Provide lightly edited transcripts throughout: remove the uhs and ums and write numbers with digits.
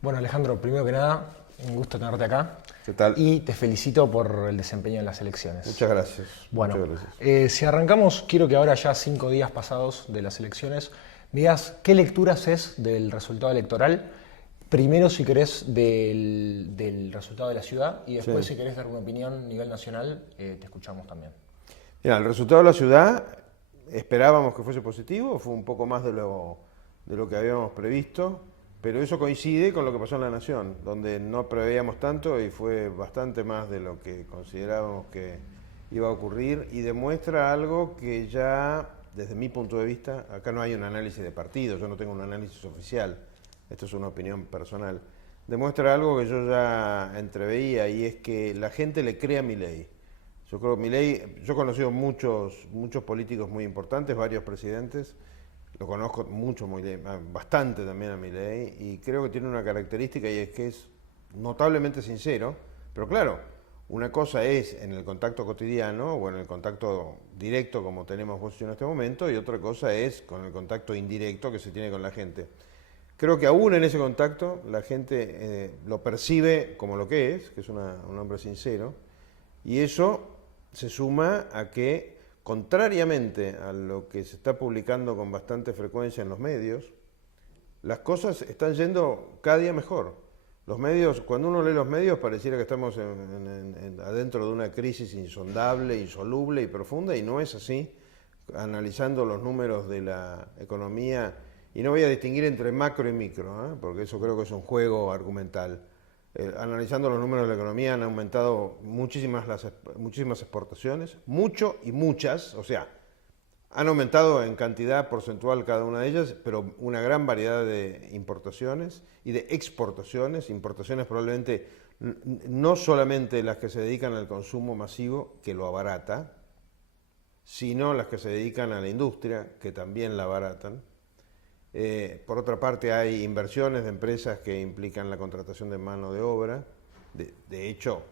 Bueno, Alejandro, primero que nada, un gusto tenerte acá. ¿Qué tal? Y te felicito por el desempeño en las elecciones. Muchas gracias. Bueno, Muchas gracias. si arrancamos, quiero que ahora ya 5 días pasados de las elecciones, me digas qué lecturas es del resultado electoral. Primero, si querés, del resultado de la ciudad y después, Sí. si querés dar una opinión a nivel nacional, te escuchamos también. Mira, el resultado de la ciudad esperábamos que fuese positivo, fue un poco más de lo que habíamos previsto, pero eso coincide con lo que pasó en la Nación, donde no preveíamos tanto y fue bastante más de lo que considerábamos que iba a ocurrir y demuestra algo que ya, desde mi punto de vista, acá no hay un análisis de partido, yo no tengo un análisis oficial, esto es una opinión personal, demuestra algo que yo ya entreveía y es que la gente le cree a Milei. Yo creo que Milei, yo he conocido muchos políticos muy importantes, varios presidentes, lo conozco mucho, bastante también a Milei, y creo que tiene una característica y es que es notablemente sincero, pero claro, una cosa es en el contacto cotidiano o en el contacto directo como tenemos vos y yo en este momento, y otra cosa es con el contacto indirecto que se tiene con la gente. Creo que aún en ese contacto la gente lo percibe como lo que es un hombre sincero, y eso se suma a que, contrariamente a lo que se está publicando con bastante frecuencia en los medios, las cosas están yendo cada día mejor. Los medios, cuando uno lee los medios, pareciera que estamos adentro de una crisis insondable, insoluble y profunda, y no es así. Analizando los números de la economía, y no voy a distinguir entre macro y micro, porque eso creo que es un juego argumental. Analizando los números de la economía, han aumentado muchísimas exportaciones, mucho y muchas, o sea, han aumentado en cantidad porcentual cada una de ellas, pero una gran variedad de importaciones y de exportaciones, importaciones probablemente no solamente las que se dedican al consumo masivo, que lo abarata, sino las que se dedican a la industria, que también la abaratan. Por otra parte, hay inversiones de empresas que implican la contratación de mano de obra. De hecho,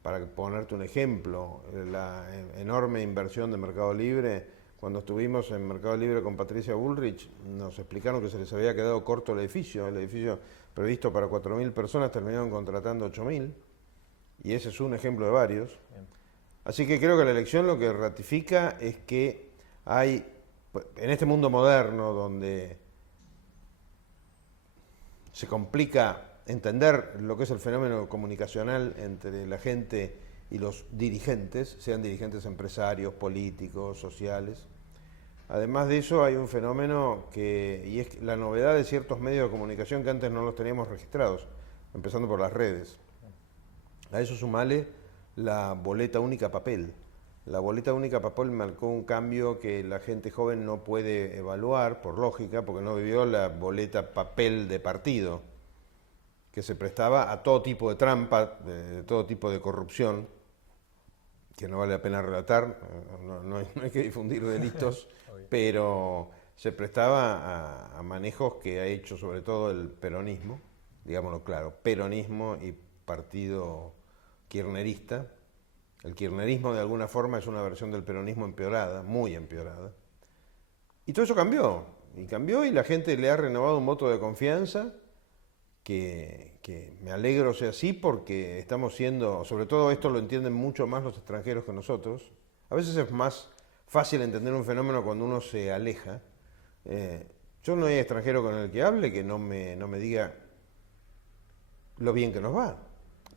para ponerte un ejemplo, la enorme inversión de Mercado Libre, cuando estuvimos en Mercado Libre con Patricia Bullrich, nos explicaron que se les había quedado corto el edificio previsto para 4.000 personas, terminaron contratando 8.000, y ese es un ejemplo de varios. Bien. Así que creo que la elección lo que ratifica es que hay, en este mundo moderno donde se complica entender lo que es el fenómeno comunicacional entre la gente y los dirigentes, sean dirigentes empresarios, políticos, sociales. Además de eso hay un fenómeno y es la novedad de ciertos medios de comunicación que antes no los teníamos registrados, empezando por las redes. A eso sumale la boleta única papel. La boleta única papel marcó un cambio que la gente joven no puede evaluar, por lógica, porque no vivió la boleta papel de partido, que se prestaba a todo tipo de trampa, de todo tipo de corrupción, que no vale la pena relatar, no hay que difundir delitos, pero se prestaba a manejos que ha hecho sobre todo el peronismo, digámoslo claro, peronismo y partido kirchnerista. El kirchnerismo de alguna forma es una versión del peronismo empeorada, muy empeorada. Y todo eso cambió y la gente le ha renovado un voto de confianza que me alegro sea así porque estamos siendo, sobre todo esto lo entienden mucho más los extranjeros que nosotros. A veces es más fácil entender un fenómeno cuando uno se aleja. Yo no hay extranjero con el que hable que no me diga lo bien que nos va.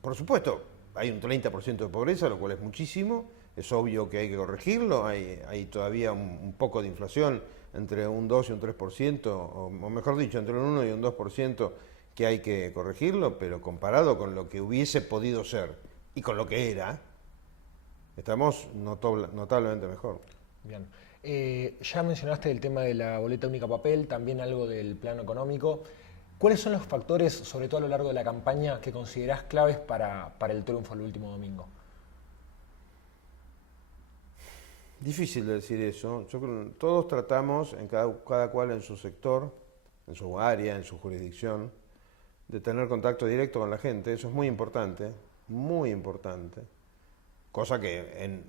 Por supuesto, hay un 30% de pobreza, lo cual es muchísimo, es obvio que hay que corregirlo, hay todavía un poco de inflación entre un 2 y un 3%, o mejor dicho, entre un 1 y un 2% que hay que corregirlo, pero comparado con lo que hubiese podido ser y con lo que era, estamos notablemente mejor. Bien. Ya mencionaste el tema de la boleta única papel, también algo del plano económico. ¿Cuáles son los factores, sobre todo a lo largo de la campaña, que considerás claves para el triunfo el último domingo? Difícil de decir eso. Yo creo que todos tratamos, cada cual en su sector, en su área, en su jurisdicción, de tener contacto directo con la gente. Eso es muy importante. Cosa que en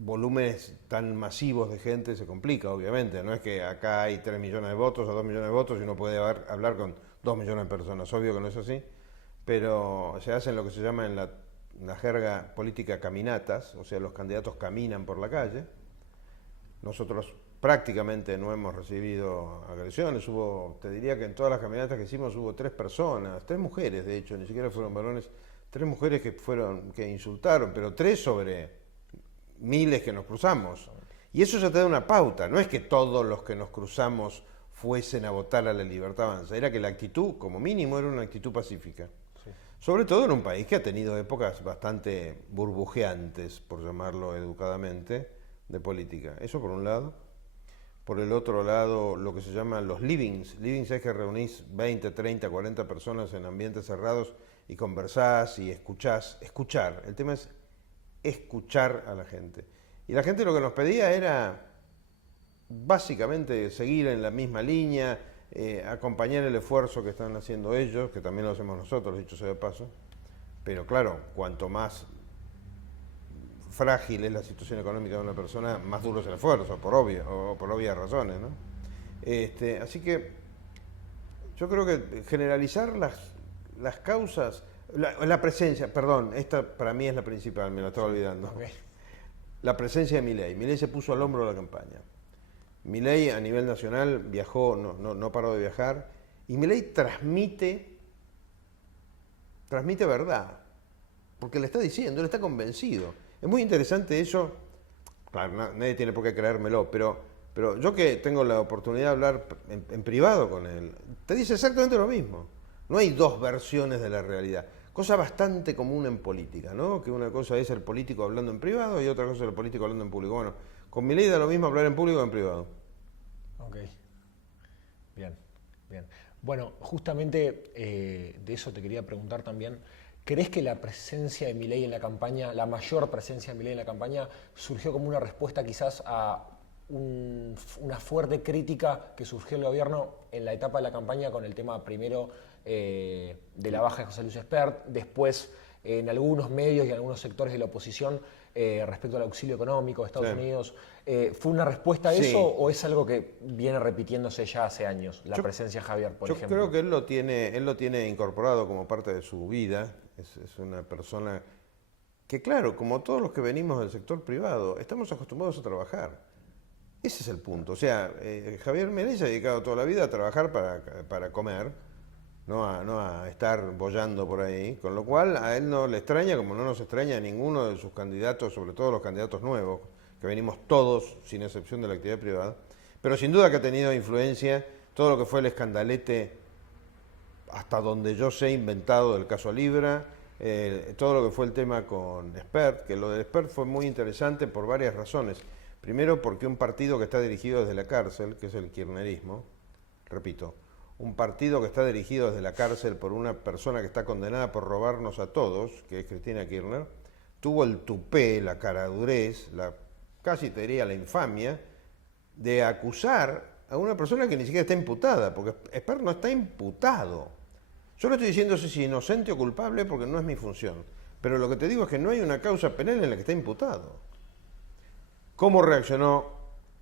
volúmenes tan masivos de gente se complica, obviamente. No es que acá hay 3 millones de votos o 2 millones de votos y uno puede hablar con 2 millones de personas, obvio que no es así, pero se hacen lo que se llama en la jerga política caminatas, o sea, los candidatos caminan por la calle. Nosotros prácticamente no hemos recibido agresiones, te diría que en todas las caminatas que hicimos hubo 3 personas, 3 mujeres de hecho, ni siquiera fueron varones, 3 mujeres que insultaron, pero 3 sobre miles que nos cruzamos. Y eso ya te da una pauta, no es que todos los que nos cruzamos fuesen a votar a la Libertad Avanza, era que la actitud, como mínimo, era una actitud pacífica. Sí. Sobre todo en un país que ha tenido épocas bastante burbujeantes, por llamarlo educadamente, de política. Eso por un lado. Por el otro lado, lo que se llaman los livings. Livings es que reunís 20, 30, 40 personas en ambientes cerrados y conversás y escuchás. Escuchar. El tema es escuchar a la gente. Y la gente lo que nos pedía era básicamente seguir en la misma línea, acompañar el esfuerzo que están haciendo ellos, que también lo hacemos nosotros, dicho sea de paso. Pero claro, cuanto más frágil es la situación económica de una persona, más duro es el esfuerzo, por obvias razones, ¿no? Así que yo creo que generalizar las causas, la presencia, perdón, esta para mí es la principal, me la estaba olvidando. Okay. La presencia de Milei. Milei se puso al hombro de la campaña. Milei a nivel nacional viajó, no paró de viajar, y Milei transmite verdad, porque le está diciendo, él está convencido. Es muy interesante eso, claro, nadie tiene por qué creérmelo, pero yo que tengo la oportunidad de hablar en privado con él, te dice exactamente lo mismo. No hay 2 versiones de la realidad. Cosa bastante común en política, ¿no? Que una cosa es el político hablando en privado y otra cosa es el político hablando en público. Bueno, con Milei da lo mismo hablar en público que en privado. Ok, bien. Bueno, justamente de eso te quería preguntar también. ¿Crees que la presencia de Milei en la campaña, la mayor presencia de Milei en la campaña, surgió como una respuesta quizás a una fuerte crítica que surgió el gobierno en la etapa de la campaña con el tema primero de la baja de José Luis Espert, después en algunos medios y en algunos sectores de la oposición respecto al auxilio económico de Estados Unidos? ¿Fue una respuesta a eso o es algo que viene repitiéndose ya hace años, la presencia de Javier, por ejemplo? Yo creo que él lo tiene incorporado como parte de su vida. Es una persona que, claro, como todos los que venimos del sector privado, estamos acostumbrados a trabajar. Ese es el punto. O sea, Javier Milei se ha dedicado toda la vida a trabajar para comer, no a estar boyando por ahí, con lo cual a él no le extraña, como no nos extraña a ninguno de sus candidatos, sobre todo los candidatos nuevos, que venimos todos, sin excepción de la actividad privada, pero sin duda que ha tenido influencia todo lo que fue el escandalete, hasta donde yo sé, inventado del caso Libra, todo lo que fue el tema con Espert, que lo de Espert fue muy interesante por varias razones. Primero, porque un partido que está dirigido desde la cárcel, que es el kirchnerismo, repito, un partido que está dirigido desde la cárcel por una persona que está condenada por robarnos a todos, que es Cristina Kirchner, tuvo el tupé, la caradurez, casi te diría la infamia, de acusar a una persona que ni siquiera está imputada, porque Espert no está imputado. Yo no estoy diciendo si es inocente o culpable porque no es mi función, pero lo que te digo es que no hay una causa penal en la que está imputado. ¿Cómo reaccionó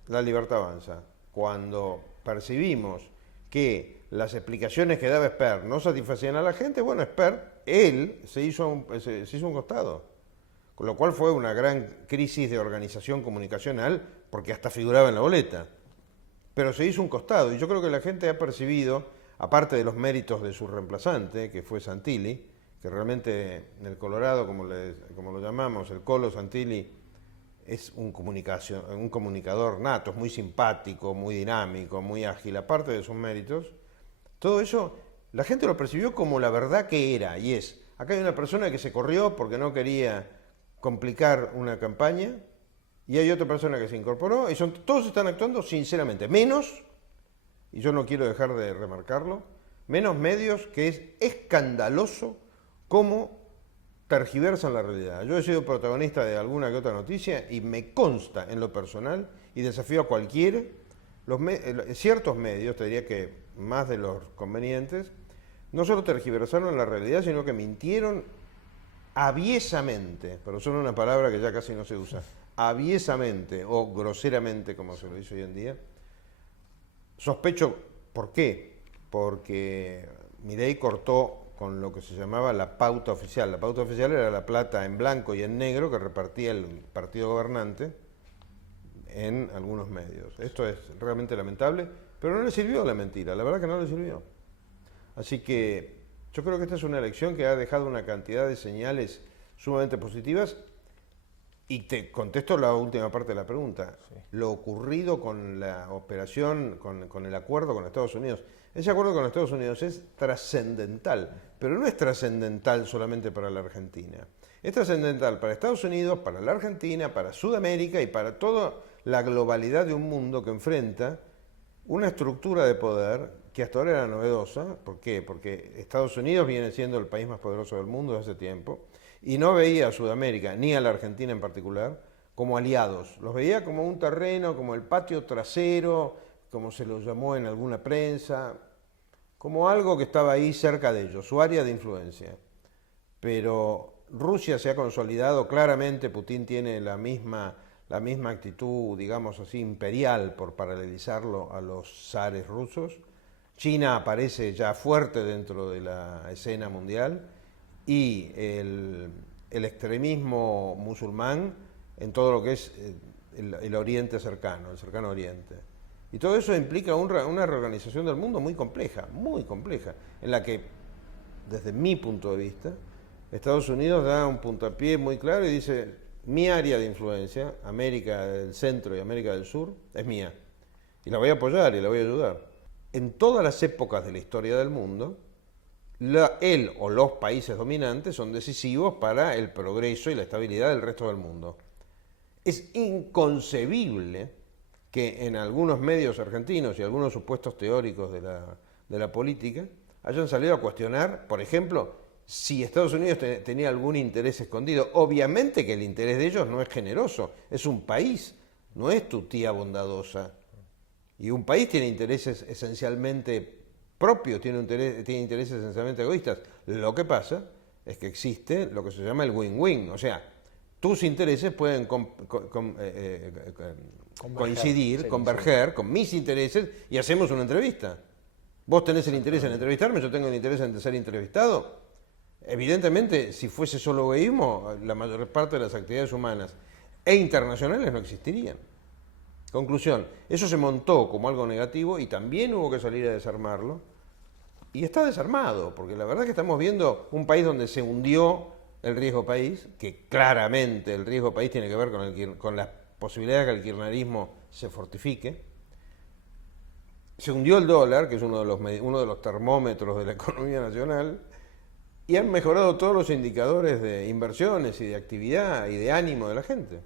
la Libertad Avanza? Cuando percibimos que las explicaciones que daba Espert no satisfacían a la gente, bueno, Espert, él se hizo un costado, con lo cual fue una gran crisis de organización comunicacional porque hasta figuraba en la boleta. Pero se hizo un costado y yo creo que la gente ha percibido, aparte de los méritos de su reemplazante, que fue Santilli, que realmente en el Colorado, como lo llamamos, el Colo Santilli, es un comunicador nato, es muy simpático, muy dinámico, muy ágil, aparte de sus méritos. Todo eso, la gente lo percibió como la verdad que era, y es, acá hay una persona que se corrió porque no quería complicar una campaña, y hay otra persona que se incorporó, y todos están actuando sinceramente, menos, y yo no quiero dejar de remarcarlo, menos medios, que es escandaloso cómo tergiversan la realidad. Yo he sido protagonista de alguna que otra noticia y me consta en lo personal, y desafío a cualquiera, ciertos medios, te diría que más de los convenientes, no solo tergiversaron la realidad, sino que mintieron aviesamente, pero son una palabra que ya casi no se usa, aviesamente o groseramente, como se lo dice hoy en día. Sospecho, ¿por qué? Porque Milei cortó con lo que se llamaba la pauta oficial. La pauta oficial era la plata en blanco y en negro que repartía el partido gobernante en algunos medios. Esto es realmente lamentable, pero no le sirvió la mentira, la verdad que no le sirvió. Así que yo creo que esta es una elección que ha dejado una cantidad de señales sumamente positivas. Y te contesto la última parte de la pregunta. Sí. Lo ocurrido con la operación, con el acuerdo con Estados Unidos. Ese acuerdo con Estados Unidos es trascendental, pero no es trascendental solamente para la Argentina. Es trascendental para Estados Unidos, para la Argentina, para Sudamérica y para toda la globalidad de un mundo que enfrenta una estructura de poder que hasta ahora era novedosa. ¿Por qué? Porque Estados Unidos viene siendo el país más poderoso del mundo desde hace tiempo. Y no veía a Sudamérica, ni a la Argentina en particular, como aliados. Los veía como un terreno, como el patio trasero, como se lo llamó en alguna prensa, como algo que estaba ahí cerca de ellos, su área de influencia. Pero Rusia se ha consolidado claramente, Putin tiene la misma actitud, digamos así, imperial, por paralelizarlo a los zares rusos. China aparece ya fuerte dentro de la escena mundial. Y el extremismo musulmán en todo lo que es el Oriente cercano, el cercano Oriente. Y todo eso implica una reorganización del mundo muy compleja, en la que, desde mi punto de vista, Estados Unidos da un puntapié muy claro y dice, mi área de influencia, América del Centro y América del Sur, es mía. Y la voy a apoyar y la voy a ayudar. En todas las épocas de la historia del mundo, él o los países dominantes son decisivos para el progreso y la estabilidad del resto del mundo. Es inconcebible que en algunos medios argentinos y algunos supuestos teóricos de la política hayan salido a cuestionar, por ejemplo, si Estados Unidos tenía algún interés escondido. Obviamente que el interés de ellos no es generoso, es un país, no es tu tía bondadosa. Y un país tiene intereses esencialmente propios, tiene intereses esencialmente egoístas. Lo que pasa es que existe lo que se llama el win-win, o sea, tus intereses pueden coincidir, sí, converger con mis intereses y hacemos una entrevista. Vos tenés el interés en entrevistarme, yo tengo el interés en ser entrevistado. Evidentemente, si fuese solo egoísmo, la mayor parte de las actividades humanas e internacionales no existirían. Conclusión, eso se montó como algo negativo y también hubo que salir a desarmarlo. Y está desarmado, porque la verdad es que estamos viendo un país donde se hundió el riesgo país, que claramente el riesgo país tiene que ver con la posibilidad de que el kirchnerismo se fortifique. Se hundió el dólar, que es uno de los termómetros de la economía nacional, y han mejorado todos los indicadores de inversiones y de actividad y de ánimo de la gente.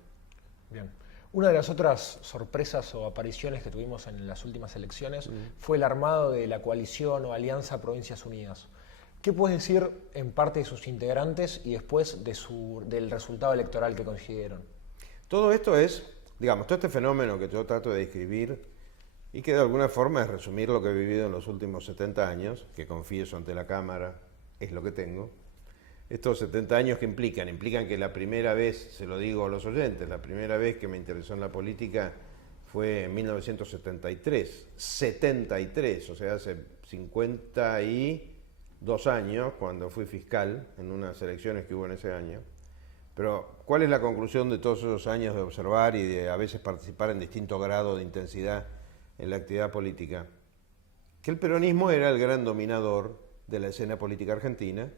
Bien. Una de las otras sorpresas o apariciones que tuvimos en las últimas elecciones fue el armado de la coalición o alianza Provincias Unidas. ¿Qué puedes decir en parte de sus integrantes y después del resultado electoral que consiguieron? Todo esto es, digamos, todo este fenómeno que yo trato de describir y que de alguna forma es resumir lo que he vivido en los últimos 70 años, que confieso ante la Cámara, es lo que tengo. Estos 70 años que implican que la primera vez, se lo digo a los oyentes, la primera vez que me interesó en la política fue en 1973, 73, o sea, hace 52 años, cuando fui fiscal en unas elecciones que hubo en ese año. Pero, ¿cuál es la conclusión de todos esos años de observar y de a veces participar en distinto grado de intensidad en la actividad política? Que el peronismo era el gran dominador de la escena política argentina,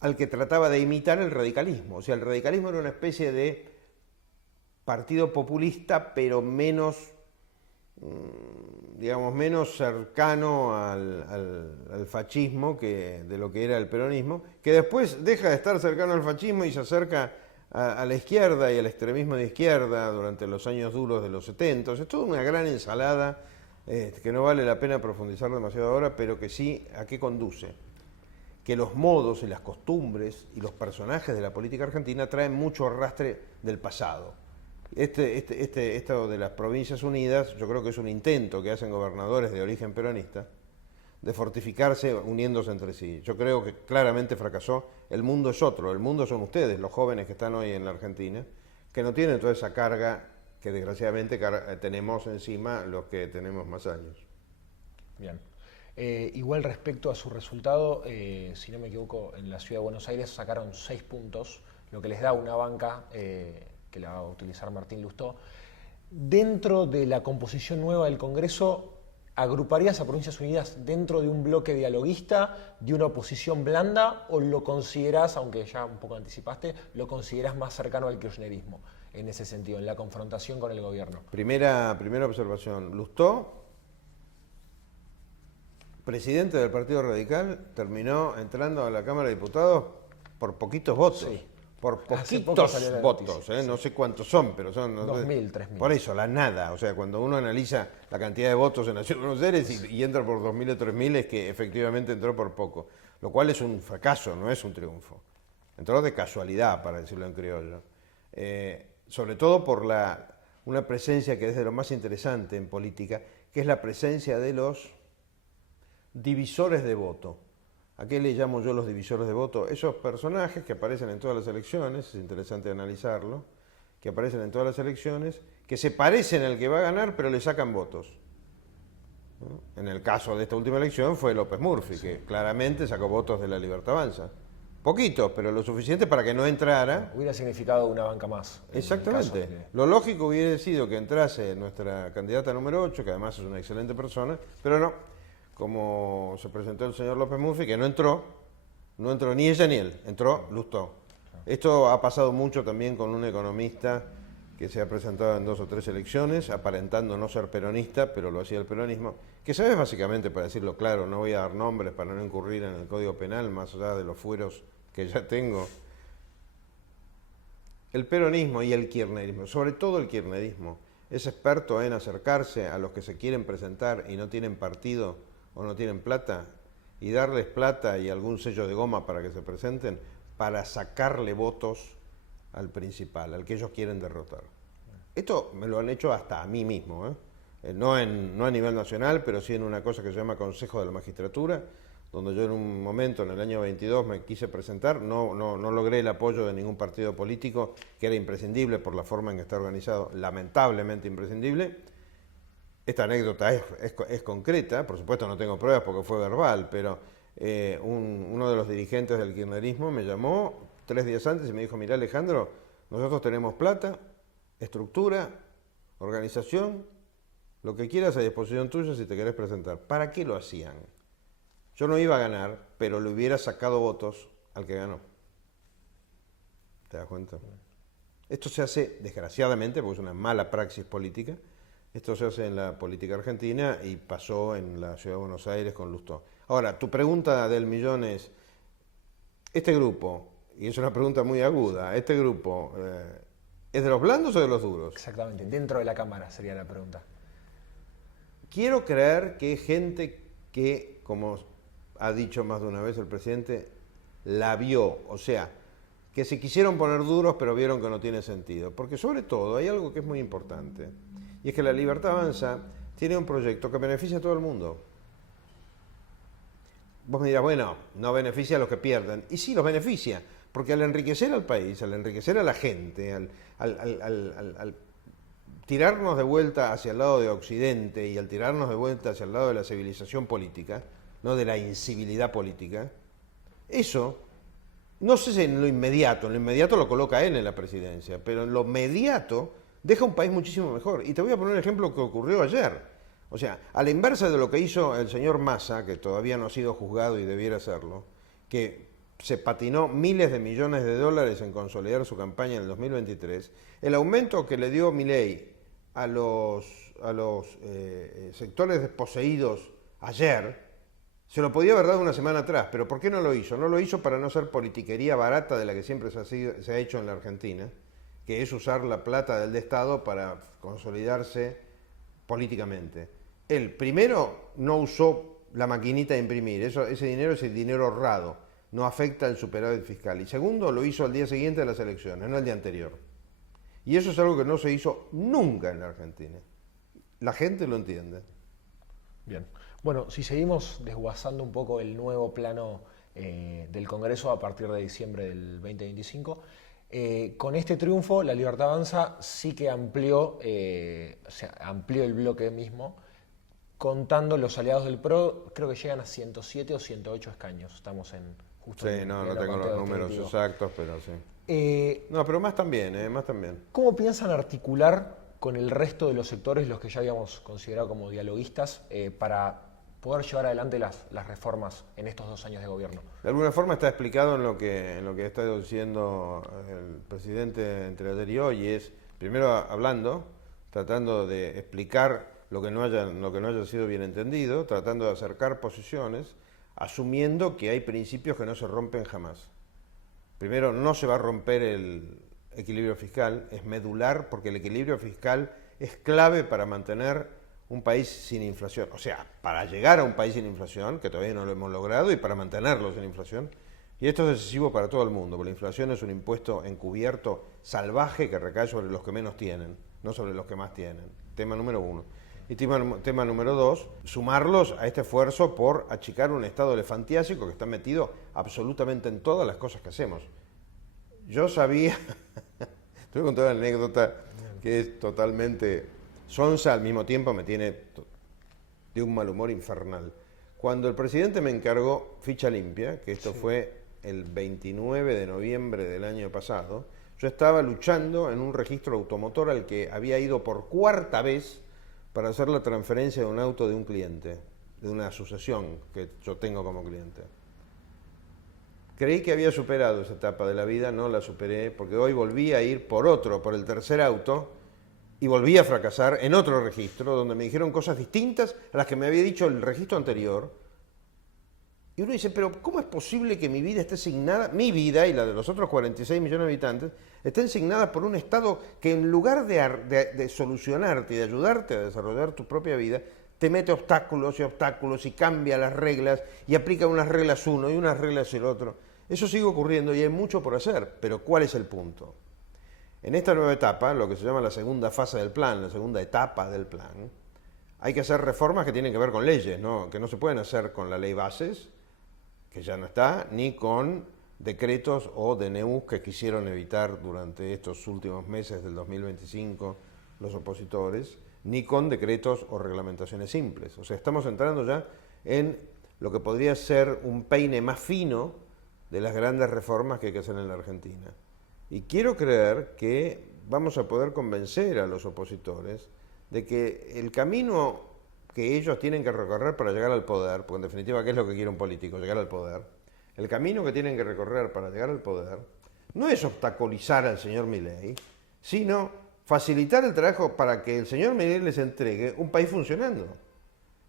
al que trataba de imitar el radicalismo. O sea, el radicalismo era una especie de partido populista, pero menos, digamos, menos cercano al fascismo de lo que era el peronismo, que después deja de estar cercano al fascismo y se acerca a la izquierda y al extremismo de izquierda durante los años duros de los 70. O sea, es toda una gran ensalada que no vale la pena profundizar demasiado ahora, pero que sí, ¿a qué conduce? Que los modos y las costumbres y los personajes de la política argentina traen mucho arrastre del pasado. Esto de las Provincias Unidas, yo creo que es un intento que hacen gobernadores de origen peronista de fortificarse uniéndose entre sí. Yo creo que claramente fracasó. El mundo es otro, el mundo son ustedes, los jóvenes que están hoy en la Argentina, que no tienen toda esa carga que desgraciadamente tenemos encima los que tenemos más años. Bien. Igual respecto a su resultado, si no me equivoco, en la ciudad de Buenos Aires sacaron 6 puntos, lo que les da una banca que la va a utilizar Martín Lustó. Dentro de la composición nueva del Congreso, ¿agruparías a Provincias Unidas dentro de un bloque dialoguista, de una oposición blanda, o lo considerás, aunque ya un poco anticipaste, lo considerás más cercano al kirchnerismo en ese sentido, en la confrontación con el gobierno? Primera observación. Lustó, presidente del Partido Radical, terminó entrando a la Cámara de Diputados por poquitos votos. Sí. Por Hace poco salió poquitos la votos, noticia, sí. no sé cuántos son, pero son... 2.000, 3.000. Por eso, la nada. O sea, cuando uno analiza la cantidad de votos en la Ciudad de Buenos Aires y entra por 2.000 o 3.000, es que efectivamente entró por poco. Lo cual es un fracaso, no es un triunfo. Entró de casualidad, para decirlo en criollo. Sobre todo por una presencia que es de lo más interesante en política, que es la presencia de los divisores de voto. ¿A qué le llamo yo los divisores de voto? Esos personajes que aparecen en todas las elecciones, es interesante analizarlo, que aparecen en todas las elecciones, que se parecen al que va a ganar, pero le sacan votos. ¿No? En el caso de esta última elección fue López Murphy, que claramente sacó votos de La Libertad Avanza. Poquitos, pero lo suficiente para que no entrara. Hubiera significado una banca más. Exactamente. Lo lógico hubiera sido que entrase nuestra candidata número 8, que además es una excelente persona, pero no. Como se presentó el señor López Murphy, que no entró ni ella ni él, entró Lustó. Esto ha pasado mucho también con un economista que se ha presentado en 2 o 3 elecciones, aparentando no ser peronista, pero lo hacía el peronismo, que sabes básicamente, para decirlo claro, no voy a dar nombres para no incurrir en el Código Penal, más allá de los fueros que ya tengo. El peronismo y el kirchnerismo, sobre todo el kirchnerismo, es experto en acercarse a los que se quieren presentar y no tienen partido o no tienen plata, y darles plata y algún sello de goma para que se presenten, para sacarle votos al principal, al que ellos quieren derrotar. Esto me lo han hecho hasta a mí mismo, no a nivel nacional, pero sí en una cosa que se llama Consejo de la Magistratura, donde yo en un momento, en el año 22, me quise presentar, no logré el apoyo de ningún partido político, que era imprescindible por la forma en que está organizado, lamentablemente imprescindible. Esta anécdota es concreta, por supuesto no tengo pruebas porque fue verbal, pero uno de los dirigentes del kirchnerismo me llamó 3 días antes y me dijo: mirá, Alejandro, nosotros tenemos plata, estructura, organización, lo que quieras a disposición tuya si te querés presentar. ¿Para qué lo hacían? Yo no iba a ganar, pero le hubiera sacado votos al que ganó. ¿Te das cuenta? Esto se hace, desgraciadamente, porque es una mala praxis política. Esto se hace en la política argentina y pasó en la Ciudad de Buenos Aires con Lustó. Ahora, tu pregunta del millón es, este grupo, y es una pregunta muy aguda, ¿este grupo es de los blandos o de los duros? Exactamente, dentro de la Cámara sería la pregunta. Quiero creer que es gente que, como ha dicho más de una vez el presidente, la vio, o sea, que se quisieron poner duros pero vieron que no tiene sentido. Porque sobre todo hay algo que es muy importante. Y es que La Libertad Avanza tiene un proyecto que beneficia a todo el mundo. Vos me dirás, bueno, no beneficia a los que pierden. Y sí, los beneficia, porque al enriquecer al país, al enriquecer a la gente, al tirarnos de vuelta hacia el lado de Occidente y al tirarnos de vuelta hacia el lado de la civilización política, no de la incivilidad política, eso, no sé si en lo inmediato lo coloca él en la presidencia, pero en lo mediato deja un país muchísimo mejor. Y te voy a poner un ejemplo que ocurrió ayer. O sea, a la inversa de lo que hizo el señor Massa, que todavía no ha sido juzgado y debiera hacerlo, que se patinó miles de millones de dólares en consolidar su campaña en el 2023, el aumento que le dio Milei a los sectores desposeídos ayer, se lo podía haber dado una semana atrás, pero ¿por qué no lo hizo? No lo hizo para no hacer politiquería barata de la que siempre se ha hecho en la Argentina, que es usar la plata del Estado para consolidarse políticamente. Él, primero, no usó la maquinita de imprimir, ese dinero es el dinero ahorrado, no afecta el superávit fiscal. Y segundo, lo hizo al día siguiente de las elecciones, no el día anterior. Y eso es algo que no se hizo nunca en la Argentina. La gente lo entiende. Bien. Bueno, si seguimos desguazando un poco el nuevo plano del Congreso a partir de diciembre del 2025, con este triunfo La Libertad Avanza sí que amplió el bloque mismo. contando los aliados del PRO, creo que llegan a 107 o 108 escaños. Estamos en justo Sí, en no pleno tengo los conteo números definitivo. exactos, pero sí. Eh, No, pero más también, más también. ¿Cómo piensan articular con el resto de los sectores, los que ya habíamos considerado como dialoguistas, para poder llevar adelante las reformas en estos 2 años de gobierno? De alguna forma está explicado en lo que está diciendo el presidente entre ayer y hoy, es primero hablando, tratando de explicar lo que no haya sido bien entendido, tratando de acercar posiciones, asumiendo que hay principios que no se rompen jamás. Primero, no se va a romper el equilibrio fiscal, es medular porque el equilibrio fiscal es clave para mantener un país sin inflación. O sea, para llegar a un país sin inflación, que todavía no lo hemos logrado, y para mantenerlo sin inflación. Y esto es decisivo para todo el mundo, porque la inflación es un impuesto encubierto salvaje que recae sobre los que menos tienen, no sobre los que más tienen. Tema número uno. Y tema número dos, sumarlos a este esfuerzo por achicar un estado elefantiásico que está metido absolutamente en todas las cosas que hacemos. Yo sabía, te voy a contar una anécdota que es totalmente sonsa, al mismo tiempo me tiene de un mal humor infernal. Cuando el presidente me encargó ficha limpia, que esto fue el 29 de noviembre del año pasado, yo estaba luchando en un registro automotor al que había ido por 4ª vez para hacer la transferencia de un auto de un cliente, de una asociación que yo tengo como cliente. Creí que había superado esa etapa de la vida, no la superé, porque hoy volví a ir por el tercer auto, y volví a fracasar en otro registro, donde me dijeron cosas distintas a las que me había dicho el registro anterior. Y uno dice, pero ¿cómo es posible que mi vida esté asignada, mi vida y la de los otros 46 millones de habitantes, esté asignada por un Estado que en lugar de solucionarte y de ayudarte a desarrollar tu propia vida, te mete obstáculos y cambia las reglas y aplica unas reglas uno y unas reglas el otro? Eso sigue ocurriendo y hay mucho por hacer, pero ¿cuál es el punto? En esta nueva etapa, lo que se llama la segunda fase del plan, la segunda etapa del plan, hay que hacer reformas que tienen que ver con leyes, ¿no? Que no se pueden hacer con la ley bases, que ya no está, ni con decretos o DNUs que quisieron evitar durante estos últimos meses del 2025 los opositores, ni con decretos o reglamentaciones simples. O sea, estamos entrando ya en lo que podría ser un peine más fino de las grandes reformas que hay que hacer en la Argentina. Y quiero creer que vamos a poder convencer a los opositores de que el camino que ellos tienen que recorrer para llegar al poder, porque en definitiva, ¿qué es lo que quiere un político? Llegar al poder. El camino que tienen que recorrer para llegar al poder no es obstaculizar al señor Milei, sino facilitar el trabajo para que el señor Milei les entregue un país funcionando.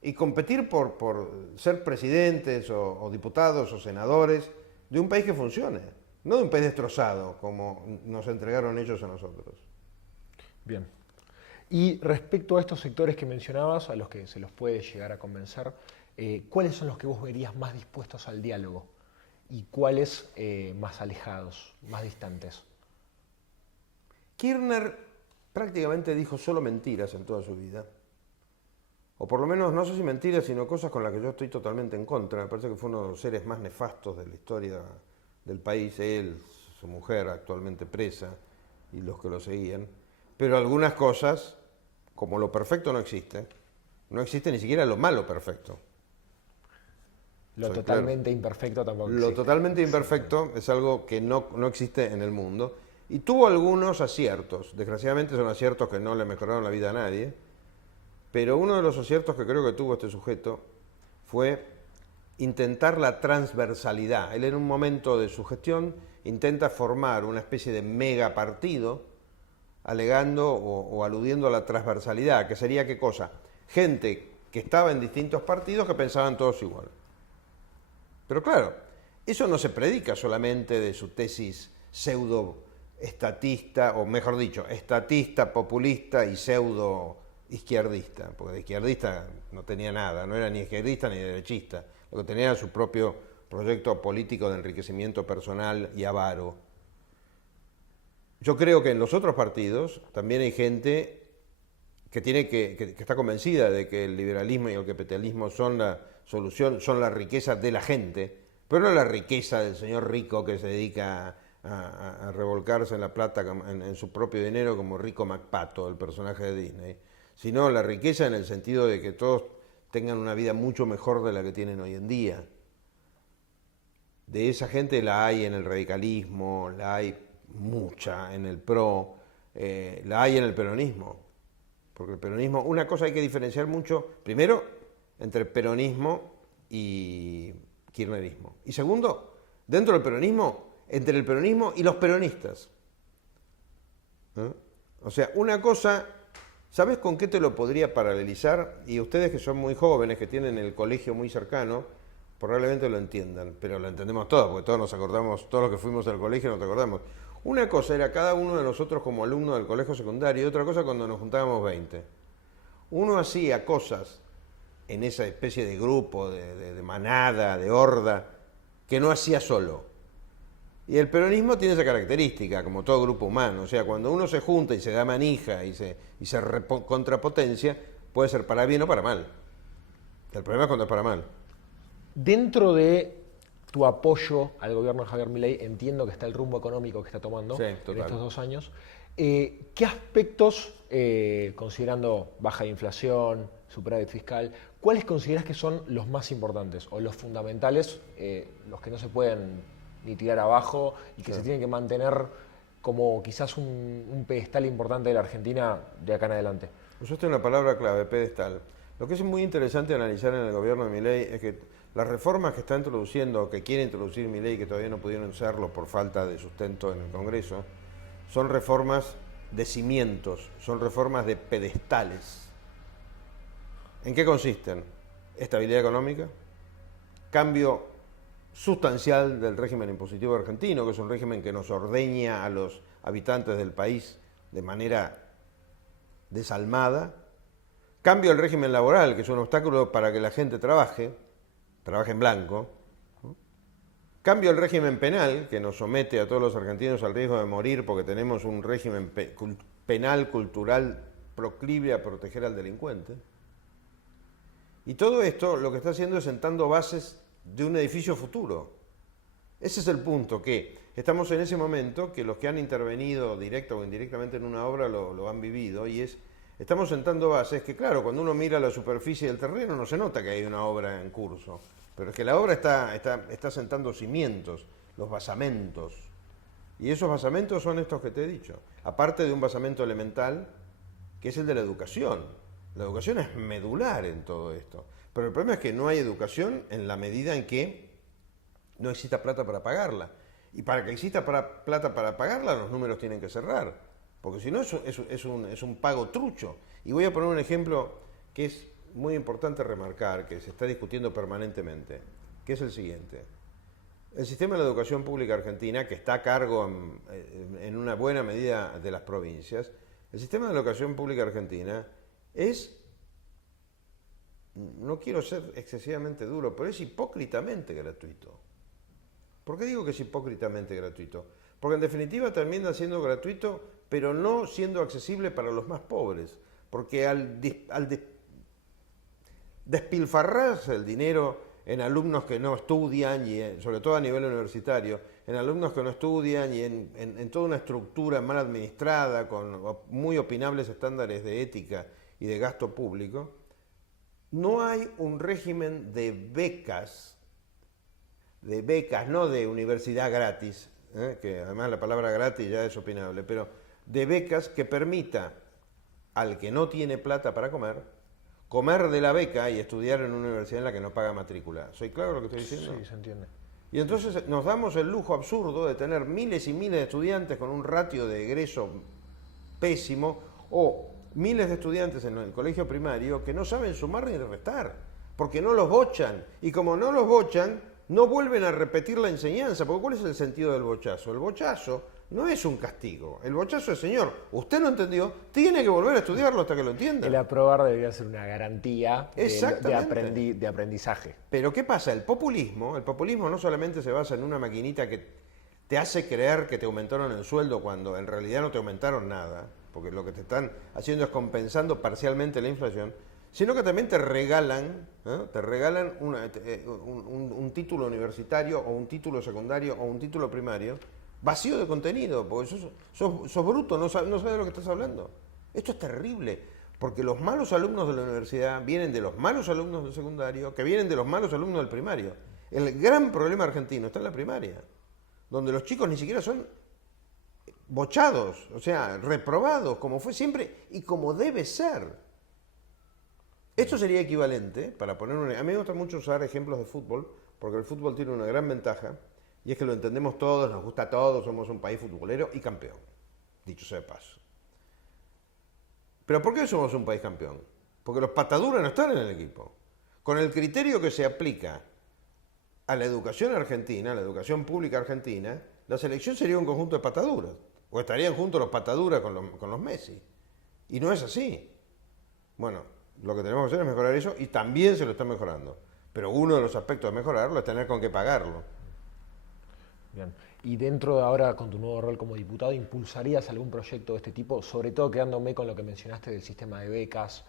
Y competir por ser presidentes o diputados o senadores de un país que funcione. No de un país destrozado, como nos entregaron ellos a nosotros. Bien. Y respecto a estos sectores que mencionabas, a los que se los puede llegar a convencer, ¿cuáles son los que vos verías más dispuestos al diálogo? ¿Y cuáles más alejados, más distantes? Kirchner prácticamente dijo solo mentiras en toda su vida. O por lo menos, no sé si mentiras, sino cosas con las que yo estoy totalmente en contra. Me parece que fue uno de los seres más nefastos de la historia del país, él, su mujer actualmente presa y los que lo seguían, pero algunas cosas, como lo perfecto no existe ni siquiera lo malo perfecto. Lo Soy totalmente claro. imperfecto tampoco Lo existe. totalmente imperfecto es algo que no existe en el mundo y tuvo algunos aciertos, desgraciadamente son aciertos que no le mejoraron la vida a nadie, pero uno de los aciertos que creo que tuvo este sujeto fue intentar la transversalidad. Él en un momento de su gestión intenta formar una especie de mega partido alegando o aludiendo a la transversalidad, que sería ¿qué cosa? Gente que estaba en distintos partidos que pensaban todos igual. Pero claro, eso no se predica solamente de su tesis pseudo estatista, o mejor dicho, estatista, populista y pseudo izquierdista, porque de izquierdista no tenía nada, no era ni izquierdista ni derechista. Lo que tenía era su propio proyecto político de enriquecimiento personal y avaro. Yo creo que en los otros partidos también hay gente que está convencida de que el liberalismo y el capitalismo son la solución, son la riqueza de la gente, pero no la riqueza del señor rico que se dedica a revolcarse en la plata en su propio dinero como Rico MacPato, el personaje de Disney, sino la riqueza en el sentido de que todos tengan una vida mucho mejor de la que tienen hoy en día. De esa gente la hay en el radicalismo, la hay mucha en el PRO, la hay en el peronismo. Porque el peronismo, una cosa hay que diferenciar mucho, primero, entre peronismo y kirchnerismo. Y segundo, dentro del peronismo, entre el peronismo y los peronistas. O sea, una cosa, ¿sabes con qué te lo podría paralelizar? Y ustedes que son muy jóvenes, que tienen el colegio muy cercano, probablemente lo entiendan, pero lo entendemos todos, porque todos nos acordamos, todos los que fuimos al colegio nos acordamos. Una cosa era cada uno de nosotros como alumno del colegio secundario y otra cosa cuando nos juntábamos 20. Uno hacía cosas en esa especie de grupo, de manada, de horda, que no hacía solo. Y el peronismo tiene esa característica, como todo grupo humano. O sea, cuando uno se junta y se da manija y se contrapotencia, puede ser para bien o para mal. El problema es cuando es para mal. Dentro de tu apoyo al gobierno de Javier Milei, entiendo que está el rumbo económico que está tomando en estos 2 años. ¿Qué aspectos, considerando baja inflación, superávit fiscal, cuáles consideras que son los más importantes o los fundamentales, los que no se pueden ni tirar abajo y que se tienen que mantener como quizás un pedestal importante de la Argentina de acá en adelante? Usaste una palabra clave, pedestal. Lo que es muy interesante analizar en el gobierno de Milei es que las reformas que está introduciendo, o que quiere introducir Milei, que todavía no pudieron hacerlo por falta de sustento en el Congreso, son reformas de cimientos, son reformas de pedestales. ¿En qué consisten? Estabilidad económica, cambio sustancial del régimen impositivo argentino, que es un régimen que nos ordeña a los habitantes del país de manera desalmada, cambio del régimen laboral, que es un obstáculo para que la gente trabaje en blanco, ¿no? Cambio el régimen penal, que nos somete a todos los argentinos al riesgo de morir porque tenemos un régimen penal cultural proclive a proteger al delincuente. Y todo esto lo que está haciendo es sentando bases de un edificio futuro. Ese es el punto, que estamos en ese momento, que los que han intervenido directa o indirectamente en una obra lo han vivido, y estamos sentando bases que, claro, cuando uno mira la superficie del terreno no se nota que hay una obra en curso, pero es que la obra está sentando cimientos, los basamentos. Y esos basamentos son estos que te he dicho, aparte de un basamento elemental, que es el de la educación. La educación es medular en todo esto, pero el problema es que no hay educación en la medida en que no exista plata para pagarla. Y para que exista plata para pagarla, los números tienen que cerrar, porque si no es un pago trucho. Y voy a poner un ejemplo que es muy importante remarcar, que se está discutiendo permanentemente, que es el siguiente. El sistema de la educación pública argentina, que está a cargo en una buena medida de las provincias, el sistema de la educación pública argentina es, no quiero ser excesivamente duro, pero es hipócritamente gratuito. ¿Por qué digo que es hipócritamente gratuito? Porque en definitiva termina siendo gratuito, pero no siendo accesible para los más pobres. Porque al despilfarrarse el dinero en alumnos que no estudian, y sobre todo a nivel universitario, en alumnos que no estudian y en toda una estructura mal administrada, con muy opinables estándares de ética y de gasto público, no hay un régimen de becas, no de universidad gratis, que además la palabra gratis ya es opinable, pero de becas que permita al que no tiene plata para comer de la beca y estudiar en una universidad en la que no paga matrícula. ¿Soy claro lo que estoy diciendo? Sí, se entiende. Y entonces nos damos el lujo absurdo de tener miles y miles de estudiantes con un ratio de egreso pésimo, o miles de estudiantes en el colegio primario que no saben sumar ni restar, porque no los bochan. Y como no los bochan, no vuelven a repetir la enseñanza, porque ¿cuál es el sentido del bochazo? El bochazo no es un castigo. El bochazo es, señor, usted no entendió, tiene que volver a estudiarlo hasta que lo entienda. El aprobar debería ser una garantía de aprendizaje. Pero ¿qué pasa? El populismo no solamente se basa en una maquinita que te hace creer que te aumentaron el sueldo cuando en realidad no te aumentaron nada, porque lo que te están haciendo es compensando parcialmente la inflación, sino que también te regalan un título universitario o un título secundario o un título primario vacío de contenido, porque sos bruto, no sabes de lo que estás hablando. Esto es terrible, Porque los malos alumnos de la universidad vienen de los malos alumnos del secundario, que vienen de los malos alumnos del primario. El gran problema argentino está en la primaria, donde los chicos ni siquiera son bochados, o sea, reprobados, como fue siempre y como debe ser. Esto sería equivalente, para poner un... A mí me gusta mucho usar ejemplos de fútbol, porque el fútbol tiene una gran ventaja, y es que lo entendemos todos, nos gusta a todos, somos un país futbolero y campeón, dicho sea de paso. ¿Pero por qué somos un país campeón? Porque los pataduras no están en el equipo. Con el criterio que se aplica a la educación argentina, a la educación pública argentina, la selección sería un conjunto de pataduras. O estarían juntos los pataduras con los Messi. Y no es así. Bueno, lo que tenemos que hacer es mejorar eso y también se lo está mejorando. Pero uno de los aspectos de mejorarlo es tener con qué pagarlo. Bien. Y dentro de ahora, con tu nuevo rol como diputado, ¿impulsarías algún proyecto de este tipo? Sobre todo quedándome con lo que mencionaste del sistema de becas.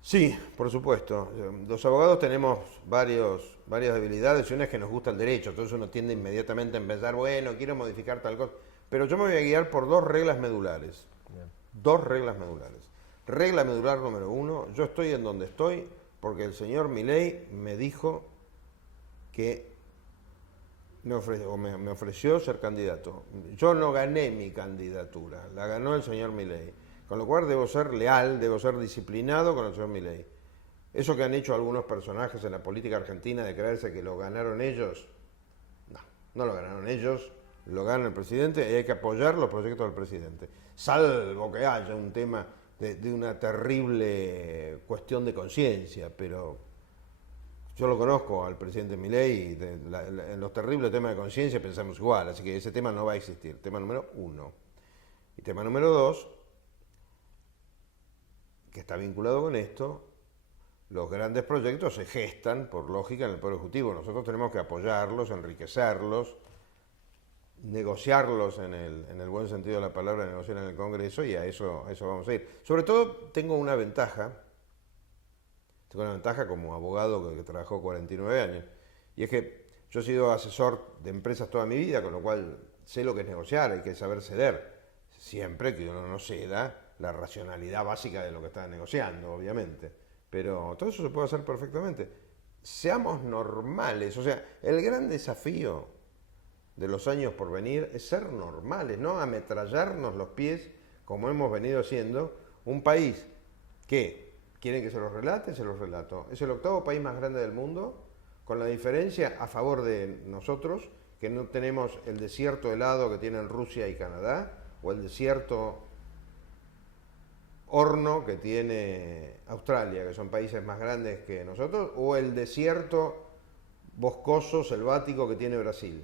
Sí, por supuesto. Los abogados tenemos varias debilidades y una es que nos gusta el derecho, entonces uno tiende inmediatamente a empezar, bueno, quiero modificar tal cosa. Pero yo me voy a guiar por dos reglas medulares. Bien. Dos reglas medulares. Regla medular número 1, yo estoy en donde estoy porque el señor Milei me dijo que me ofreció ser candidato. Yo no gané mi candidatura, la ganó el señor Milei. Con lo cual debo ser leal, debo ser disciplinado con el señor Milei. Eso que han hecho algunos personajes en la política argentina de creerse que lo ganaron ellos, no lo ganaron ellos, lo gana el presidente y hay que apoyar los proyectos del presidente. Salvo que haya un tema de una terrible cuestión de conciencia, pero yo lo conozco al presidente Milei y en los terribles temas de conciencia pensamos igual, así que ese tema no va a existir. Tema número 1. Y tema número 2, que está vinculado con esto, los grandes proyectos se gestan, por lógica, en el Poder Ejecutivo. Nosotros tenemos que apoyarlos, enriquecerlos, negociarlos en el buen sentido de la palabra, negociar en el Congreso, y a eso vamos a ir. Sobre todo tengo una ventaja como abogado que trabajó 49 años, y es que yo he sido asesor de empresas toda mi vida, con lo cual sé lo que es negociar, hay que saber ceder, siempre que uno no ceda la racionalidad básica de lo que está negociando, obviamente. Pero todo eso se puede hacer perfectamente. Seamos normales, o sea, el gran desafío de los años por venir es ser normales, no ametrallarnos los pies como hemos venido haciendo. Un país que quieren que se los relate, se los relato. Es el 8º país más grande del mundo, con la diferencia a favor de nosotros, que no tenemos el desierto helado que tienen Rusia y Canadá, o el desierto horno que tiene Australia, que son países más grandes que nosotros, o el desierto boscoso, selvático que tiene Brasil.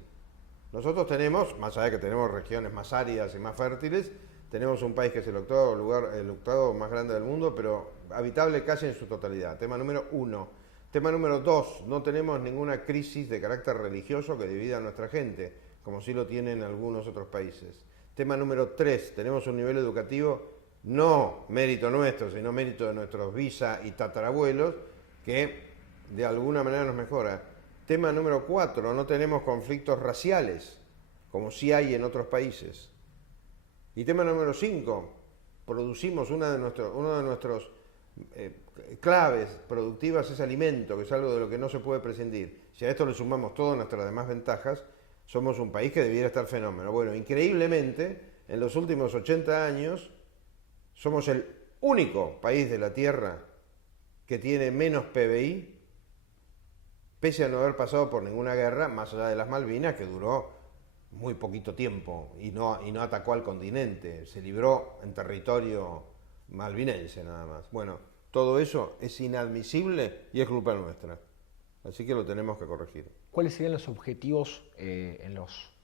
Nosotros tenemos, más allá de que tenemos regiones más áridas y más fértiles, tenemos un país que es el 8º más grande del mundo, pero habitable casi en su totalidad. Tema número 1. Tema número 2, no tenemos ninguna crisis de carácter religioso que divida a nuestra gente, como sí lo tienen algunos otros países. Tema número 3, tenemos un nivel educativo no mérito nuestro, sino mérito de nuestros bisa y tatarabuelos, que de alguna manera nos mejora. Tema número 4, no tenemos conflictos raciales, como sí hay en otros países. Y tema número 5, producimos uno de nuestros claves productivas es alimento, que es algo de lo que no se puede prescindir. Si a esto le sumamos todas nuestras demás ventajas, somos un país que debiera estar fenómeno. Bueno, increíblemente, en los últimos 80 años, somos el único país de la Tierra que tiene menos PBI, pese a no haber pasado por ninguna guerra, más allá de las Malvinas, que duró muy poquito tiempo y no atacó al continente, se libró en territorio malvinense nada más. Bueno, todo eso es inadmisible y es culpa nuestra, así que lo tenemos que corregir. ¿Cuáles serían los objetivos en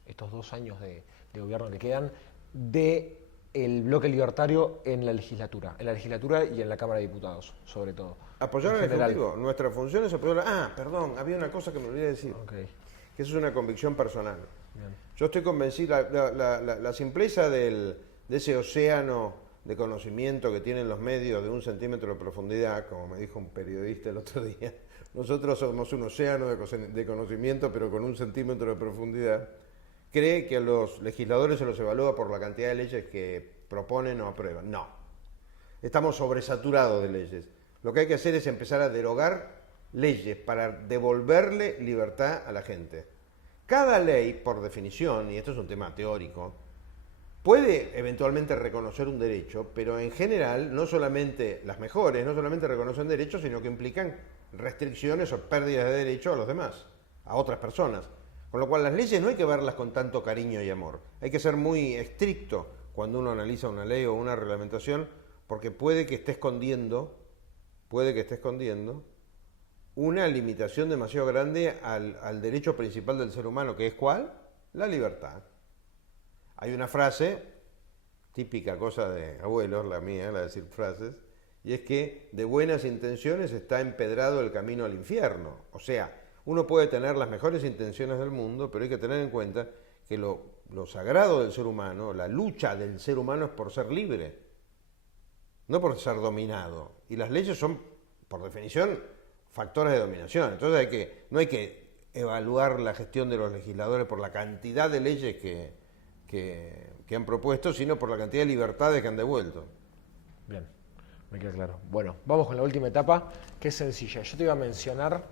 estos 2 años de gobierno que quedan del bloque libertario en la legislatura y en la Cámara de Diputados, sobre todo? Apoyar al Ejecutivo. Nuestra función es apoyar. Perdón, había una cosa que me olvidé decir. Okay. Que eso es una convicción personal. Bien. Yo estoy convencido, la simpleza de ese océano de conocimiento que tienen los medios de 1 centímetro de profundidad, como me dijo un periodista el otro día, nosotros somos un océano de conocimiento, pero con 1 centímetro de profundidad, cree que a los legisladores se los evalúa por la cantidad de leyes que proponen o aprueban. No. estamos sobresaturados de leyes. Lo que hay que hacer es empezar a derogar leyes para devolverle libertad a la gente. Cada ley, por definición, y esto es un tema teórico, puede eventualmente reconocer un derecho, pero en general, no solamente las mejores, no solamente reconocen derechos, sino que implican restricciones o pérdidas de derechos a los demás, a otras personas. Con lo cual las leyes no hay que verlas con tanto cariño y amor. Hay que ser muy estricto cuando uno analiza una ley o una reglamentación, porque puede que esté escondiendo una limitación demasiado grande al derecho principal del ser humano, que es ¿cuál? La libertad. Hay una frase, típica cosa de abuelos, la mía, la de decir frases, y es que de buenas intenciones está empedrado el camino al infierno. O sea, uno puede tener las mejores intenciones del mundo, pero hay que tener en cuenta que lo sagrado del ser humano, la lucha del ser humano es por ser libre, no por ser dominado. Y las leyes son, por definición, factores de dominación. Entonces no hay que evaluar la gestión de los legisladores por la cantidad de leyes que han propuesto, sino por la cantidad de libertades que han devuelto. Bien, me queda claro. Bueno, vamos con la última etapa, que es sencilla. Yo te iba a mencionar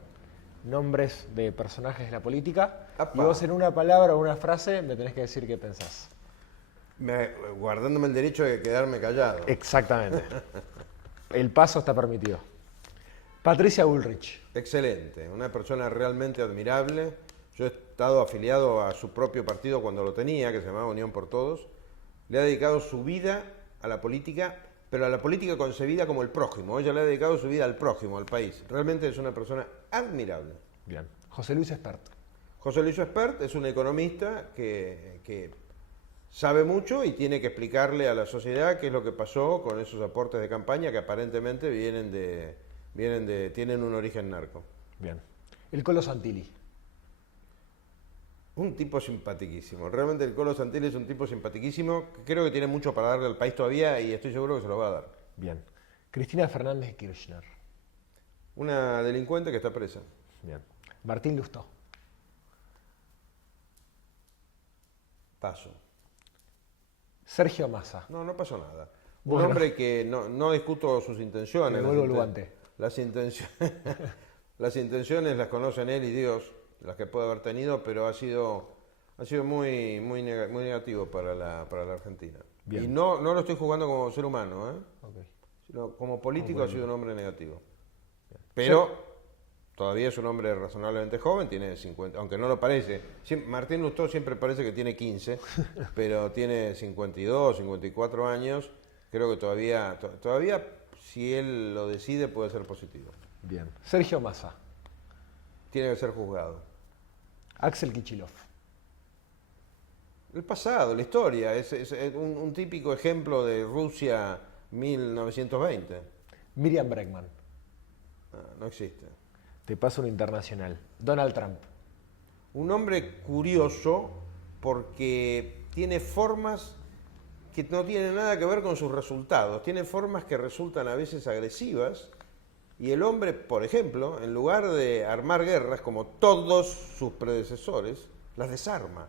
nombres de personajes de la política, ¡Apa! y vos en una palabra o una frase me tenés que decir qué pensás. Guardándome el derecho de quedarme callado. Exactamente. El paso está permitido. Patricia Bullrich. Excelente, una persona realmente admirable. Yo he estado afiliado a su propio partido cuando lo tenía, que se llamaba Unión por Todos. Le ha dedicado su vida a la política, pero a la política concebida como el prójimo. Ella le ha dedicado su vida al prójimo, al país. Realmente es una persona admirable. Bien. José Luis Espert. José Luis Espert es un economista que sabe mucho y tiene que explicarle a la sociedad qué es lo que pasó con esos aportes de campaña que aparentemente tienen un origen narco. Bien. El Colo Santilli. Un tipo simpaticísimo. Realmente el Colo Santilli es un tipo simpaticísimo. Creo que tiene mucho para darle al país todavía y estoy seguro que se lo va a dar. Bien. Cristina Fernández de Kirchner. Una delincuente que está presa. Bien. Martín Lustó. Paso. Sergio Massa. No pasó nada. Bueno. Un hombre que no discuto sus intenciones. Me vuelvo el guante. Las intenciones las conocen él y Dios, las que puede haber tenido, pero ha sido muy negativo para la Argentina. Bien. Y no lo estoy jugando como ser humano, Okay. sino como político Como ha sido un hombre negativo. Pero todavía es un hombre razonablemente joven, tiene 50, aunque no lo parece. Martín Lustó siempre parece que tiene 15, pero tiene 52, 54 años. Creo que todavía, si él lo decide, puede ser positivo. Bien. Sergio Massa. Tiene que ser juzgado. Axel Kicillof. El pasado, la historia, es un típico ejemplo de Rusia 1920. Miriam Bregman. No existe. Te paso un internacional. Donald Trump. Un hombre curioso porque tiene formas que no tienen nada que ver con sus resultados. Tiene formas que resultan a veces agresivas y el hombre, por ejemplo, en lugar de armar guerras como todos sus predecesores, las desarma.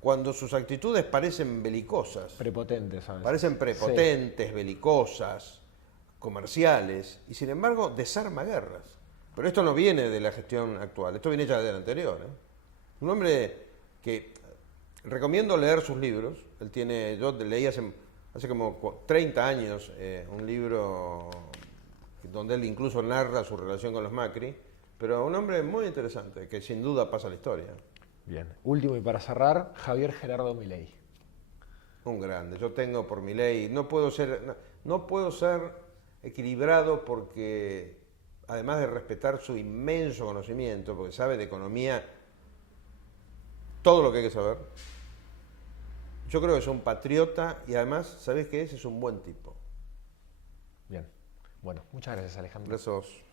Cuando sus actitudes parecen belicosas. Prepotentes, ¿sabes? Parecen prepotentes, sí, belicosas, comerciales, y sin embargo desarma guerras. Pero esto no viene de la gestión actual, esto viene ya de la anterior. Un hombre que recomiendo leer sus libros. Yo leí hace como 30 años un libro donde él incluso narra su relación con los Macri, pero un hombre muy interesante, que sin duda pasa a la historia. Bien. Último y para cerrar, Javier Gerardo Milei. Un grande. Yo tengo por Milei, no puedo ser equilibrado porque, además de respetar su inmenso conocimiento, porque sabe de economía todo lo que hay que saber, yo creo que es un patriota y además, ¿sabés qué es? Es un buen tipo. Bien. Bueno, muchas gracias, Alejandro. Gracias a vos.